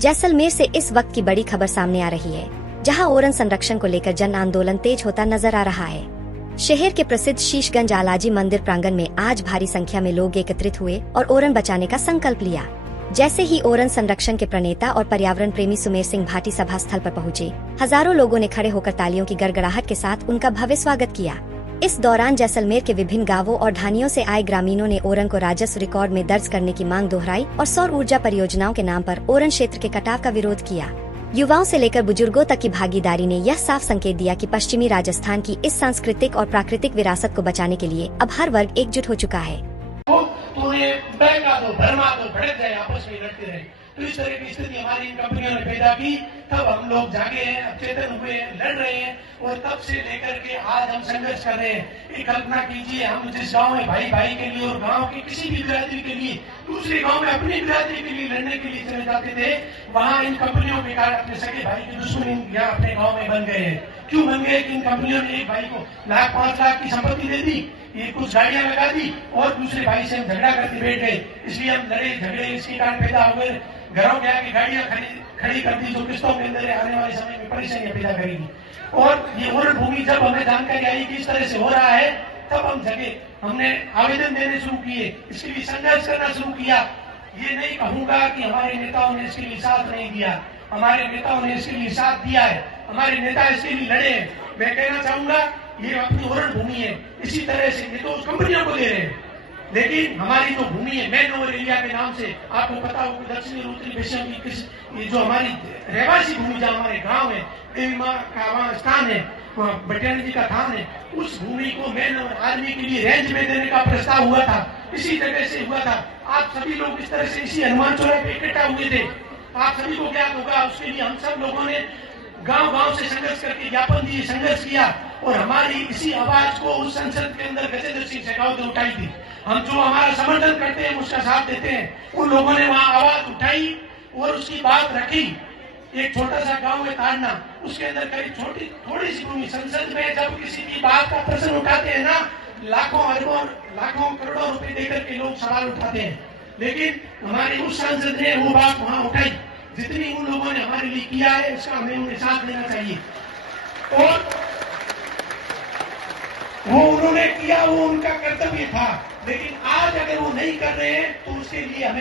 जैसलमेर से इस वक्त की बड़ी खबर सामने आ रही है, जहां ओरन संरक्षण को लेकर जन आंदोलन तेज होता नजर आ रहा है। शहर के प्रसिद्ध शीशगंज आलाजी मंदिर प्रांगण में आज भारी संख्या में लोग एकत्रित हुए और ओरन बचाने का संकल्प लिया। जैसे ही ओरन संरक्षण के प्रणेता और पर्यावरण प्रेमी सुमेर सिंह भाटी सभा स्थल पर पहुंचे, हजारों लोगों ने खड़े होकर तालियों की गड़गड़ाहट के साथ उनका भव्य स्वागत किया। इस दौरान जैसलमेर के विभिन्न गांवों और ढानियों से आए ग्रामीणों ने ओरन को राजस्व रिकॉर्ड में दर्ज करने की मांग दोहराई और सौर ऊर्जा परियोजनाओं के नाम पर ओरन क्षेत्र के कटाव का विरोध किया। युवाओं से लेकर बुजुर्गों तक की भागीदारी ने यह साफ संकेत दिया कि पश्चिमी राजस्थान की इस सांस्कृतिक और प्राकृतिक विरासत को बचाने के लिए अब हर वर्ग एकजुट हो चुका है। तो इस तरह की स्थिति हमारी इन कंपनियों ने पैदा की, तब हम लोग जागे हैं, अब चेतन हुए हैं, लड़ रहे हैं और तब से लेकर के आज हम संघर्ष कर रहे हैं। एक कल्पना कीजिए, हम जिस गांव में भाई भाई के लिए और गांव के किसी भी बिरादरी के लिए दूसरे गांव में अपनी बिरादरी के लिए लड़ने के लिए चले जाते थे, वहां इन कंपनियों के कारण अपने सगे भाई के दुश्मन यहाँ अपने गाँव में बन गए हैं। क्यों बन गए कि इन कंपनियों ने एक भाई को लाख 5 लाख की संपत्ति दे दी, ये कुछ गाड़ियां लगा दी और दूसरे भाई से हम झगड़ा करके बैठ गए। इसलिए हम लड़े झगड़े इसके कारण पैदा हो गए, घरों के आगे गाड़ियां खड़ी कर दी जो किस्तों के अंदर आने वाले समय में परेशानियां पैदा करेगी। और ये ओरन भूमि जब हमें जानकारी आई कि इस तरह से हो रहा है, तब हम जगे, हमने आवेदन देने शुरू किए, इसके लिए संघर्ष करना शुरू किया। ये नहीं कहूंगा कि हमारे नेताओं ने इसके लिए साथ नहीं दिया, हमारे नेताओं ने इसके लिए साथ दिया है, हमारे नेता इसके लिए लड़े हैं। मैं कहना चाहूंगा ये अपनी ओरन भूमि है, इसी तरह से ये तो उस कंपनियों को दे रहे हैं, लेकिन हमारी जो भूमि है मैन ओवर एरिया के नाम से, आपको पता हो कि दक्षिणी और उत्तरी एशिया की ये जो हमारी रहवासी भूमि जहाँ हमारे गांव है, देवी माँ का वहाँ स्थान है, बटियानी जी का थान है, उस भूमि को मैन आर्मी के लिए रेंज में देने का प्रस्ताव हुआ था, इसी जगह से हुआ था। आप सभी लोग इस तरह से इसी हनुमान चौराहे पे इकट्ठा हुए थे, आप सभी को ज्ञात होगा। उसके लिए हम सब लोगों ने गांव गांव से संघर्ष करके ज्ञापन दिए, संघर्ष किया और हमारी इसी आवाज को उस संसद के अंदर गजेंद्र सिंह शेखावत ने उठाई थी। हम जो हमारा समर्थन करते हैं उसका साथ देते हैं, उन लोगों ने वहां आवाज उठाई और उसकी बात रखी। एक छोटा सा गांव है ताड़ना, उसके अंदर करीब थोड़ी सी भूमि, संसद में जब किसी की बात का प्रश्न उठाते हैं ना, लाखों अरबों लाखों करोड़ों रुपए देकर के लोग सवाल उठाते हैं, लेकिन हमारे उस सांसद ने वो बात वहां उठाई। जितनी उन लोगों ने हमारे लिए किया है उसका हमें उन्हें साथ देना चाहिए, और वो उन्होंने किया, वो उनका कर्तव्य था। लेकिन आज अगर वो नहीं कर रहे हैं तो उसके लिए हमें